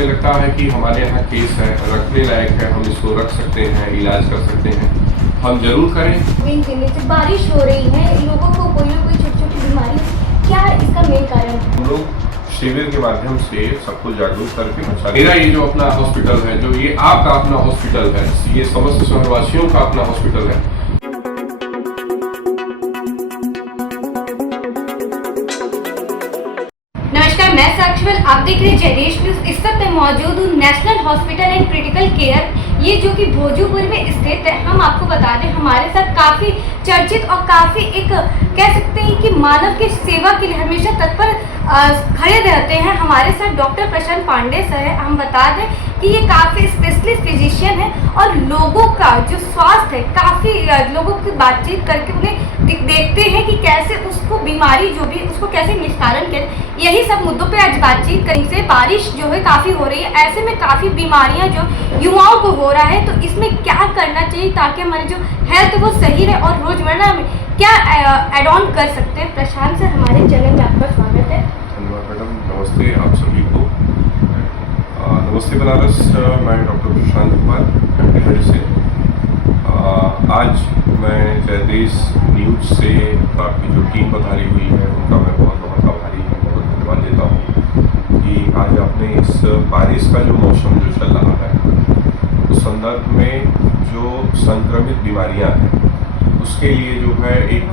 हमें लगता है कि हमारे यहाँ केस है, रखने लायक है, हम इसको रख सकते हैं, इलाज कर सकते हैं, हम जरूर करें। दिन दिन से बारिश हो रही है, लोगों को कोई ना कोई छोटी छोटी बीमारी, क्या इसका मेन कारण है? हम लोग शिविर के माध्यम से सबको जागरूक करके बचा। मेरा ये जो अपना हॉस्पिटल है, जो ये आपका अपना हॉस्पिटल है, ये समस्त शहरवासियों का अपना हॉस्पिटल है। नमस्कार, मैं साक्षी, आप देख रहे हैं जयदेश न्यूज। इस वक्त मैं मौजूद हूँ national hospital and critical care, ये जो कि भोजपुर में स्थित है। हम आपको बता दें, हमारे साथ काफी चर्चित और काफी एक कह सकते हैं कि मानव की सेवा के लिए हमेशा तत्पर खड़े रहते हैं। हमारे साथ डॉक्टर प्रशांत पांडे सर है। हम बता दें कि ये काफ़ी स्पेशलिस्ट फिजिशियन है और लोगों का जो स्वास्थ्य है, काफ़ी लोगों की बातचीत करके उन्हें देखते हैं कि कैसे उसको बीमारी जो भी उसको कैसे निस्तारण करें। यही सब मुद्दों पे आज बातचीत करने से बारिश जो है काफ़ी हो रही है, ऐसे में काफ़ी बीमारियां जो युवाओं को हो रहा है, तो इसमें क्या करना चाहिए ताकि हमारी जो हेल्थ वो सही रहे और रोजमर्रा में क्या एड ऑन कर सकते हैं? प्रशांत सर, हमारे चैनल में आपका स्वागत है। धन्यवाद मैडम, नमस्ते आप सभी को। नमस्ते बनारस, मैं doctor Prashant Kumar, family medicine. आज मैं जयदेश न्यूज से आपकी जो टीम पधारी हुई है उनका मैं बहुत बहुत आभारी हूँ, बहुत धन्यवाद देता हूँ कि आज आपने इस बारिश का जो मौसम जो चल रहा है उस संदर्भ में जो संक्रमित बीमारियां हैं उसके लिए जो है एक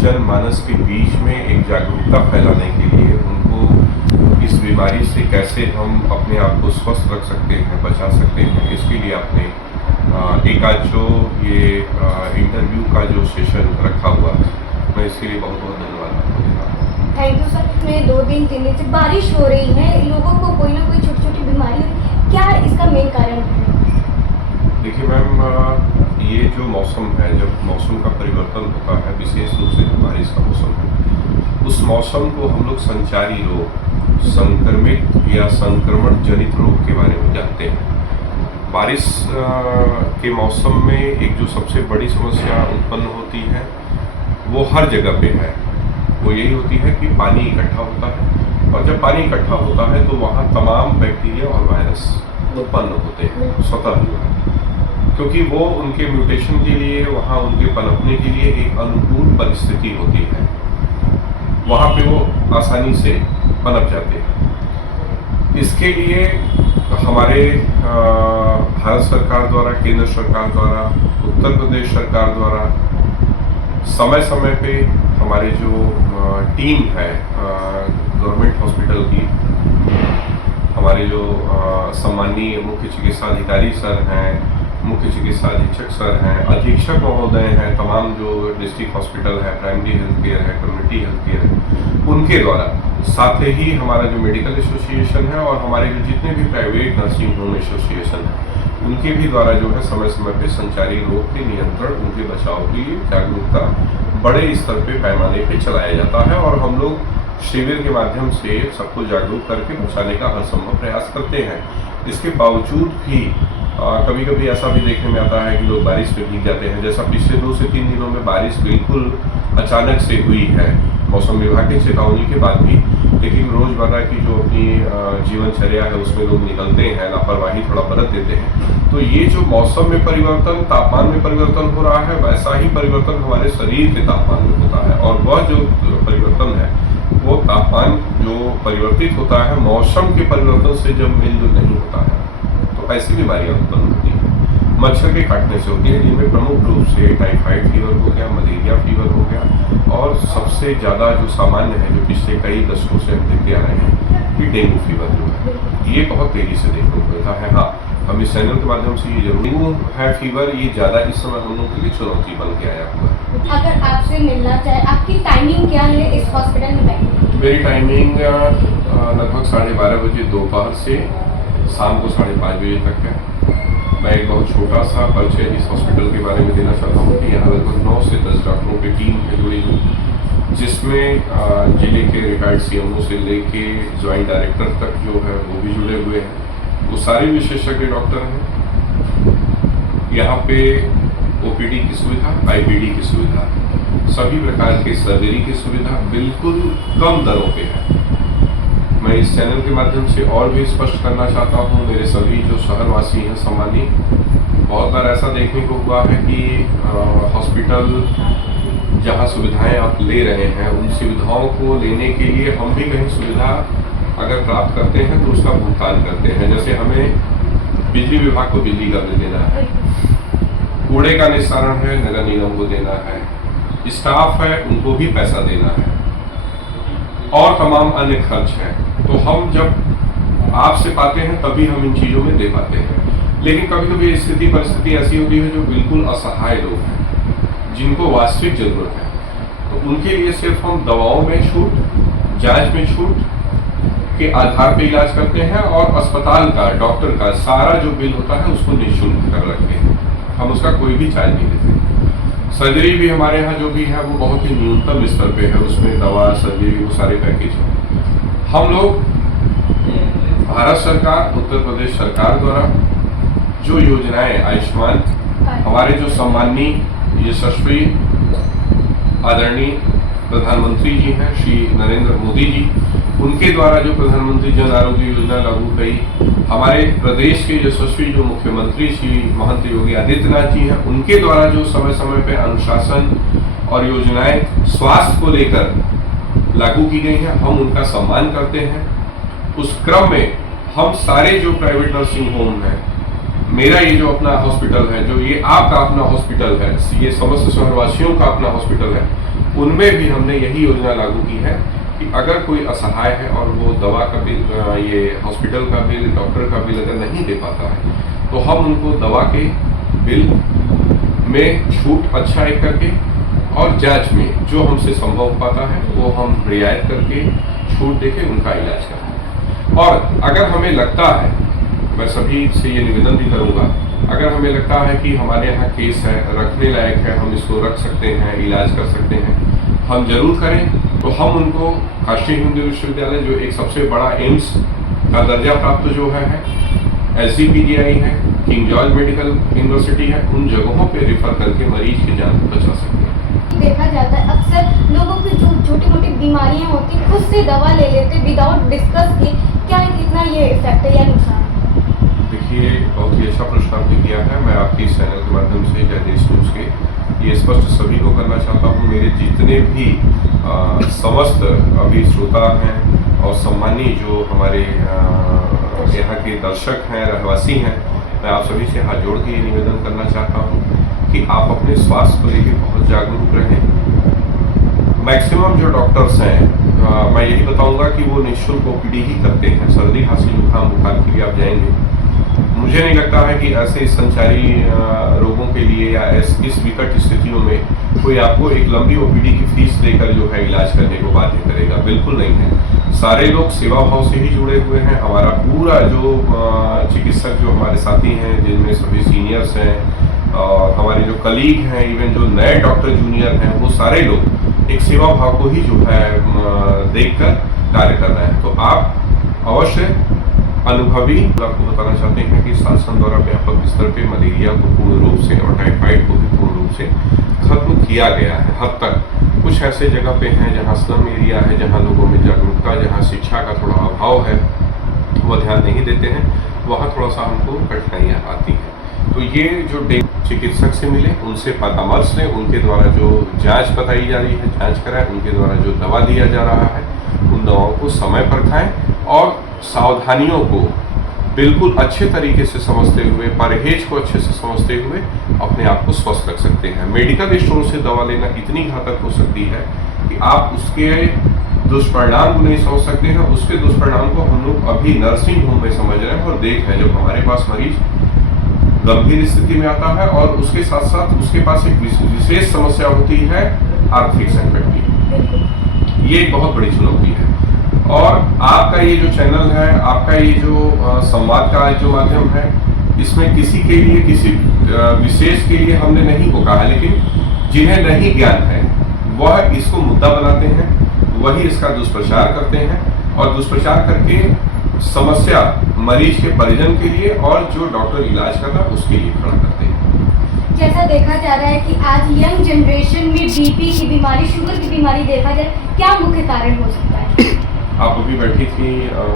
जनमानस के बीच में एक जागरूकता फैलाने के लिए उनको इस बीमारी से कैसे हम अपने आप को स्वस्थ रख सकते हैं, बचा सकते हैं, इसके लिए आपने एक आज जो ये इंटरव्यू का जो सेशन रखा हुआ है, मैं इसके लिए बहुत बहुत धन्यवाद आपको देता हूँ। Thank you sir. इसमें 2 दिन से बारिश हो रही है, लोगों को कोई ना कोई छोटी छोटी बीमारी, क्या इसका मेन कारण है? देखिए मैम, ये जो मौसम है, जब मौसम का परिवर्तन होता है, विशेष रूप से जो बारिश का मौसम है, उस मौसम को हम लोग संचारी रोग, संक्रमित या संक्रमण जनित रोग के बारे में जानते हैं। बारिश के मौसम में एक जो सबसे बड़ी समस्या उत्पन्न होती है वो हर जगह पे है, वो यही होती है कि पानी इकट्ठा होता है, और जब पानी इकट्ठा होता है तो वहाँ तमाम बैक्टीरिया और वायरस उत्पन्न होते हैं स्वतः ही, क्योंकि वो उनके म्यूटेशन के लिए, वहाँ उनके पनपने के लिए एक अनुकूल परिस्थिति होती है, वहाँ पे वो आसानी से पनप जाते हैं। इसके लिए हमारे भारत सरकार द्वारा, केंद्र सरकार द्वारा, उत्तर प्रदेश सरकार द्वारा समय समय पे हमारे जो टीम है गवर्नमेंट हॉस्पिटल की, हमारे जो सम्माननीय मुख्य चिकित्सा अधिकारी सर हैं, मुख्य चिकित्सा अधीक्षक सर हैं, अधीक्षक महोदय हैं, तमाम जो डिस्ट्रिक्ट हॉस्पिटल है, प्राइमरी हेल्थ केयर है, कम्युनिटी हेल्थ केयर है, उनके द्वारा, साथ ही हमारा जो मेडिकल एसोसिएशन है और हमारे जो जितने भी प्राइवेट नर्सिंग होम एसोसिएशन है, उनके भी द्वारा जो है समय समय पे संचारी रोग के नियंत्रण, उनके बचाव के लिए जागरूकता बड़े स्तर पे पैमाने पे चलाया जाता है, और हम लोग शिविर के माध्यम से सबको जागरूक करके बचाने का हर संभव प्रयास करते हैं। इसके बावजूद भी कभी कभी ऐसा भी देखने में आता है कि लोग बारिश में भीग जाते हैं, जैसा पिछले 2 से 3 दिनों में बारिश बिल्कुल अचानक से हुई है, मौसम विभाग की चेतावनी के बाद भी, लेकिन रोज़मर्रा की जो अपनी जीवनचर्या है उसमें लोग निकलते हैं, लापरवाही थोड़ा बरत देते हैं। तो ये जो मौसम में परिवर्तन, तापमान में परिवर्तन हो रहा है, वैसा ही परिवर्तन हमारे शरीर के तापमान में होता है, और वह जो परिवर्तन है वो तापमान जो परिवर्तित होता है मौसम के परिवर्तन से जब मेलजोल नहीं होता है तो ऐसी बीमारियां उत्पन्न होती हैं। मच्छर के काटने से होती है, जिनमें प्रमुख रूप से टाइफाइड फीवर हो गया, मलेरिया फीवर हो गया, और सबसे ज़्यादा जो सामान्य है, जो पिछले कई दशकों से हम देखते आ रहे हैं, कि डेंगू फीवर जो है ये बहुत तेज़ी से देखने को मिलता है। हाँ, हम इस चैनल के माध्यम से ये जरूर, डेंगू है फीवर, ये ज़्यादा इस समय हम लोगों के लिए चुनौती बन के आया हुआ है। अगर आपसे मिलना चाहे, आपकी टाइमिंग क्या है इस हॉस्पिटल में बैठने की? मेरी टाइमिंग लगभग 12:30 बजे दोपहर से शाम को 5:30 बजे तक है। मैं एक बहुत छोटा सा परिचय इस हॉस्पिटल के बारे में देना चाहता हूँ कि यहाँ लगभग 9 से 10 डॉक्टरों की टीम है जुड़ी हुई, जिसमें जिले के रिटायर्ड सीएमओ से लेके ज्वाइंट डायरेक्टर तक जो है वो भी जुड़े हुए हैं। वो सारे विशेषज्ञ डॉक्टर हैं। यहाँ पे ओपीडी की सुविधा, आईपीडी की सुविधा, सभी प्रकार के सर्जरी की सुविधा बिल्कुल कम दरों पे है। मैं इस चैनल के माध्यम से और भी स्पष्ट करना चाहता हूँ, मेरे सभी जो शहरवासी हैं सम्मानीय, बहुत बार ऐसा देखने को हुआ है कि हॉस्पिटल जहाँ सुविधाएं आप ले रहे हैं उन सुविधाओं को लेने के लिए हम भी कहीं सुविधा अगर प्राप्त करते हैं तो उसका भुगतान करते हैं। जैसे हमें बिजली विभाग को बिजली का बिल देना है, कूड़े का निस्तारण है नगर निगम को देना है, स्टाफ है उनको भी पैसा देना है और तमाम अन्य खर्च हैं। तो हम जब आपसे पाते हैं तभी हम इन चीज़ों में दे पाते हैं। लेकिन कभी कभी स्थिति परिस्थिति ऐसी होती है जो बिल्कुल असहाय लोग हैं, जिनको वास्तविक जरूरत है, तो उनके लिए सिर्फ हम दवाओं में छूट, जांच में छूट के आधार पर इलाज करते हैं और अस्पताल का, डॉक्टर का सारा जो बिल होता है उसको निःशुल्क कर रखते हैं। हम उसका कोई भी चार्ज नहीं देते। सर्जरी भी हमारे यहाँ जो भी है वो बहुत ही न्यूनतम स्तर पे है, उसमें दवा, सर्जरी, वो सारे पैकेज हैं। हम लोग भारत सरकार, उत्तर प्रदेश सरकार द्वारा जो योजनाएं आयुष्मान, हमारे जो सम्माननीय यशस्वी आदरणीय प्रधानमंत्री जी हैं श्री नरेंद्र मोदी जी, उनके द्वारा जो प्रधानमंत्री जन आरोग्य योजना लागू गई, हमारे प्रदेश के यशस्वी जो मुख्यमंत्री श्री महंत योगी आदित्यनाथ जी हैं, उनके द्वारा जो समय समय पर अनुशासन और योजनाएं स्वास्थ्य को लेकर लागू की गई हैं, हम उनका सम्मान करते हैं। उस क्रम में हम सारे जो प्राइवेट नर्सिंग होम हैं, मेरा ये जो अपना हॉस्पिटल है, जो ये आपका अपना हॉस्पिटल है, ये समस्त शहरवासियों का अपना हॉस्पिटल है, उनमें भी हमने यही योजना लागू की है कि अगर कोई असहाय है और वो दवा का बिल, ये हॉस्पिटल का बिल, डॉक्टर का बिल अगर नहीं दे पाता है, तो हम उनको दवा के बिल में छूट अच्छा एक करके और जांच में जो हमसे संभव हो पाता है वो हम रियायत करके छूट देके उनका इलाज करते हैं। और अगर हमें लगता है, मैं सभी से ये निवेदन भी करूँगा, अगर हमें लगता है कि हमारे यहाँ केस है, रखने लायक है, हम इसको रख सकते हैं, इलाज कर सकते हैं, हम जरूर करें। तो हम उनको काशी हिंदू विश्वविद्यालय जो एक सबसे बड़ा एम्स का दर्जा प्राप्त जो है SGPGI है, किंग जॉर्ज मेडिकल यूनिवर्सिटी है, उन जगहों पे रेफर करके मरीज की जान बचा सकते हैं। देखा जाता है अक्सर लोगों की जो छोटी मोटी बीमारियां होती खुद से दवा ले लेते विदाउट डिस्कस के, क्या है कितना ये इफेक्ट है या नुकसान है? देखिए, बहुत ही अच्छा प्रश्न आपने किया है। मैं आपके इस चैनल के माध्यम से जय देश न्यूज़ के ये स्पष्ट सभी को करना चाहता हूँ, मेरे जितने भी समस्त अभी श्रोता हैं और सम्मानीय जो हमारे यहाँ के दर्शक हैं, रहवासी हैं, मैं आप सभी से हाथ जोड़ के ये निवेदन करना चाहता हूँ कि आप अपने स्वास्थ्य को लेकर बहुत जागरूक रहें। मैक्सिमम जो डॉक्टर्स हैं, मैं यही बताऊंगा कि वो निःशुल्क OPD ही करते हैं। सर्दी, खांसी, जुकाम, बुखार के लिए आप जाएंगे, मुझे नहीं लगता है कि ऐसे संचारी रोगों के लिए या इस विकट स्थितियों में कोई आपको एक लंबी OPD की फीस देकर जो है इलाज करने को बाध्य करेगा। बिल्कुल नहीं है। सारे लोग सेवा भाव से ही जुड़े हुए हैं। हमारा पूरा जो चिकित्सक जो हमारे साथी हैं, जिनमें सभी सीनियर्स हैं और हमारे जो कलीग हैं, इवन जो नए डॉक्टर जूनियर हैं, वो सारे लोग एक सेवा भाव को ही जो है देखकर कार्य कर रहे हैं। तो आप अवश्य अनुभवी, आपको बताना चाहते हैं कि शासन द्वारा व्यापक स्तर पे मलेरिया को पूर्ण रूप से और टाइफाइड को भी पूर्ण रूप से खत्म किया गया है हद तक। कुछ ऐसे जगह पे हैं जहां स्लम एरिया है, जहां लोगों में जागरूकता, जहां शिक्षा का थोड़ा अभाव है, वह ध्यान नहीं देते हैं, वहाँ थोड़ा सा हमको कठिनाइयाँ आती हैं। तो ये जो चिकित्सक से मिले, उनसे परामर्श लें, उनके द्वारा जो जाँच बताई जा रही है जाँच कराएं, उनके द्वारा जो दवा दिया जा रहा है उन दवाओं को समय पर खाएँ और सावधानियों को बिल्कुल अच्छे तरीके से समझते हुए, परहेज को अच्छे से समझते हुए अपने आप को स्वस्थ रख सकते हैं। मेडिकल स्टोर से दवा लेना इतनी घातक हो सकती है कि आप उसके दुष्परिणाम को नहीं समझ सकते हैं। उसके दुष्परिणाम को हम लोग अभी नर्सिंग होम में समझ रहे हैं और देख रहे हैं। जब हमारे पास मरीज गंभीर स्थिति में आता है और उसके साथ साथ उसके पास एक विशेष समस्या होती है आर्थिक संकट की, ये एक बहुत बड़ी चुनौती है। और आपका ये जो चैनल है, आपका ये जो संवाद का जो माध्यम है, इसमें किसी के लिए, किसी विशेष के लिए हमने नहीं को कहा, लेकिन जिन्हें नहीं ज्ञान है वह इसको मुद्दा बनाते हैं, वही इसका दुष्प्रचार करते हैं और दुष्प्रचार करके समस्या मरीज के परिजन के लिए और जो डॉक्टर इलाज कर रहा है उसके लिए खड़ा करते हैं। जैसा देखा जा रहा है कि आज यंग जनरेशन में BP की बीमारी, शुगर की बीमारी देखा जाए, क्या मुख्य कारण हो सकता है? आप अभी बैठी थी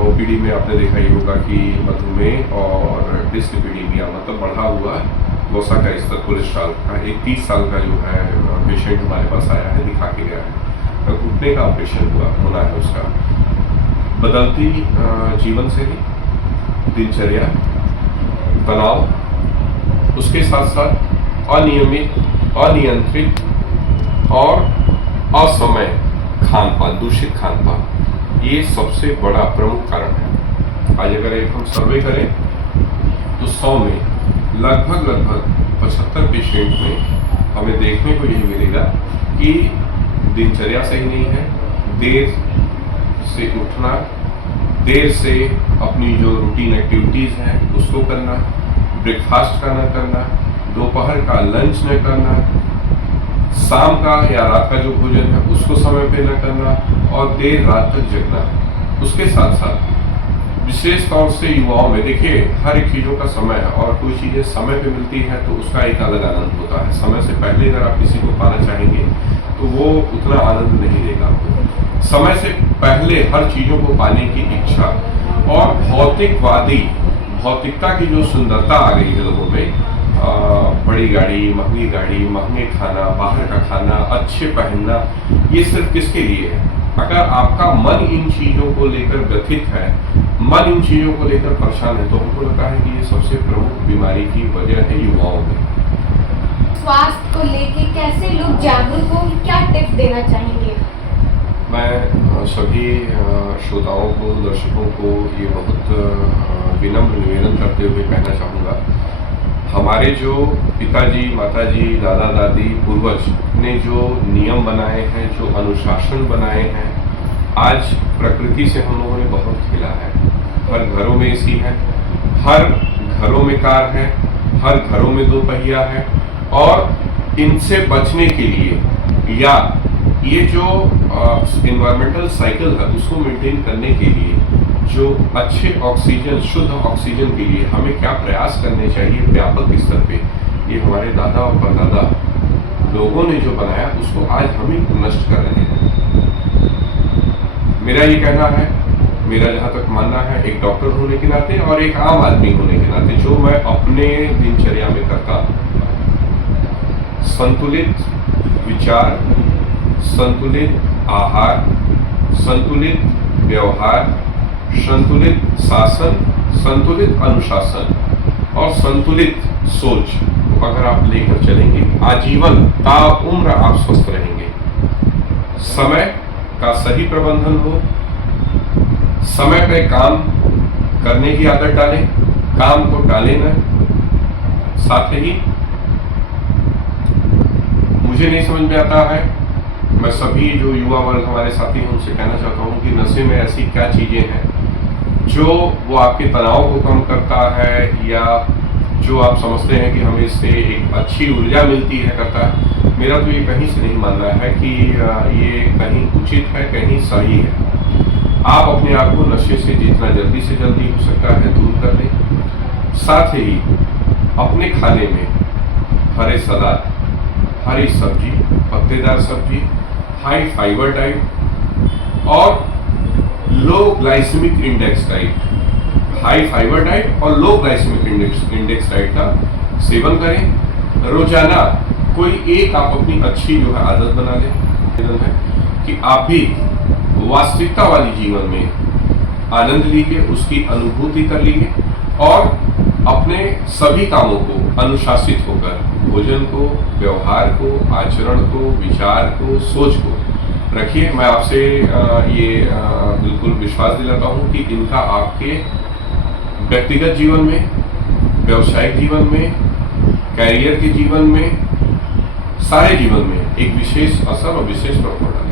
ओपीडी में, आपने देखा ही होगा कि मधुमेह और डिसलिपिडीमिया मतलब बढ़ा हुआ वसा का स्तर कोलेस्ट्रॉल का एक 30 साल का जो है पेशेंट हमारे पास आया है, दिखा के गया है। घुटने का ऑपरेशन होना है उसका। बदलती जीवन शैली, दिनचर्या, तनाव, उसके साथ साथ अनियमित, अनियंत्रित और असमय खान पान, दूषित खान पान, ये सबसे बड़ा प्रमुख कारण है। आज अगर एक हम सर्वे करें तो 100 में लगभग 75 पेशेंट में हमें देखने को यही मिलेगा कि दिनचर्या सही नहीं है, देर से उठना, देर से अपनी जो रूटीन एक्टिविटीज़ हैं उसको करना, ब्रेकफास्ट का न करना, दोपहर का लंच न करना, शाम का या रात का जो भोजन है उसको समय पे न करना और देर रात तक जगना। उसके साथ साथ विशेष तौर से युवाओं में देखिए हर एक चीज़ों का समय है और कोई चीज़ें समय पे मिलती है तो उसका एक अलग आनंद होता है। समय से पहले अगर आप किसी को पाना चाहेंगे तो वो उतना आनंद नहीं देगा आपको। समय से पहले हर चीज़ों को पाने की इच्छा और भौतिकता की जो सुंदरता आ गई है लोगों में, बड़ी गाड़ी, महंगे खाना, बाहर का खाना, अच्छे पहनना, ये सिर्फ किसके लिए है? अगर आपका मन इन चीज़ों को लेकर व्यथित है, मन इन चीज़ों को लेकर परेशान है, तो हमको लगता है कि ये सबसे प्रमुख बीमारी की वजह है युवाओं में। स्वास्थ्य को लेके कैसे लोग जागरूक हो, क्या टिप्स देना चाहेंगे? मैं सभी श्रोताओं को, दर्शकों को ये बहुत विनम्र निवेदन करते हुए कहना चाहूँगा, हमारे जो पिताजी, माताजी, दादा दादी, पूर्वज ने जो नियम बनाए हैं, जो अनुशासन बनाए हैं, आज प्रकृति से हम लोगों ने बहुत खेला है। हर घरों में एसी है, हर घरों में कार है, हर घरों में 2 पहिया है और इनसे बचने के लिए या ये जो इन्वायरमेंटल साइकिल है उसको मेंटेन करने के लिए जो अच्छे ऑक्सीजन, शुद्ध ऑक्सीजन के लिए हमें क्या प्रयास करने चाहिए व्यापक स्तर पे, ये हमारे दादा और परदादा लोगों ने जो बनाया उसको आज हम ही नष्ट कर रहे हैं। मेरा ये कहना है, मेरा जहाँ तक मानना है, एक डॉक्टर होने के नाते और एक आम आदमी होने के नाते जो मैं अपने दिनचर्या में करता, संतुलित विचार, संतुलित आहार, संतुलित व्यवहार, संतुलित शासन, संतुलित अनुशासन और संतुलित सोच अगर आप लेकर चलेंगे, आजीवन ताउम्र आप स्वस्थ रहेंगे। समय का सही प्रबंधन हो, समय पे काम करने की आदत डालें, काम को टालें न। साथ ही मुझे नहीं समझ में आता है, मैं सभी जो युवा वर्ग हमारे साथी हैं उनसे कहना चाहता हूँ कि नशे में ऐसी क्या चीज़ें हैं जो वो आपके तनाव को कम करता है या जो आप समझते हैं कि हमें इससे एक अच्छी ऊर्जा मिलती है, करता है। मेरा तो ये कहीं से नहीं मानना है कि ये कहीं उचित है, कहीं सही है। आप अपने आप को नशे से जितना जल्दी से जल्दी हो सकता है दूर कर लें। साथ ही अपने खाने में हरे सलाद, हरी सब्जी, पत्तेदार सब्जी, हाई फाइबर डाइट और low glycemic index diet, high fibre diet और लो ग्लाइसेमिक इंडेक्स डाइट का सेवन करें। रोजाना कोई एक आप अपनी अच्छी जो है आदत बना लें है कि आप भी वास्तविकता वाली जीवन में आनंद लीजिए, उसकी अनुभूति कर लीजिए और अपने सभी कामों को अनुशासित होकर, भोजन को, व्यवहार को, आचरण को, विचार को, सोच को रखिए। मैं आपसे ये बिल्कुल विश्वास दिलाता हूँ कि इनका आपके व्यक्तिगत जीवन में, व्यावसायिक जीवन में, कैरियर के जीवन में, सारे जीवन में एक विशेष असर और विशेष प्रभाव डालेगा।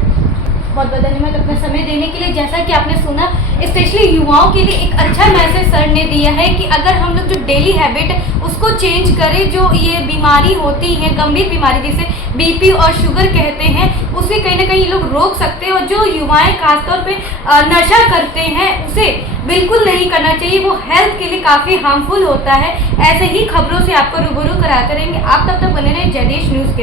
बहुत बहुत धन्यवाद अपना समय देने के लिए। जैसा कि आपने सुना, स्पेशली युवाओं के लिए एक अच्छा मैसेज सर ने दिया है कि अगर हम लोग जो डेली हैबिट उसको चेंज करें, जो ये बीमारी होती है, गंभीर बीमारी जिसे बीपी और शुगर कहते हैं, उसे कहीं ना कहीं लोग रोक सकते हैं। और जो युवाएं खासतौर पे नशा करते हैं उसे बिल्कुल नहीं करना चाहिए, वो हेल्थ के लिए काफ़ी हार्मफुल होता है। ऐसे ही खबरों से आपको रूबरू कराते रहेंगे। आप तब तक बने रहें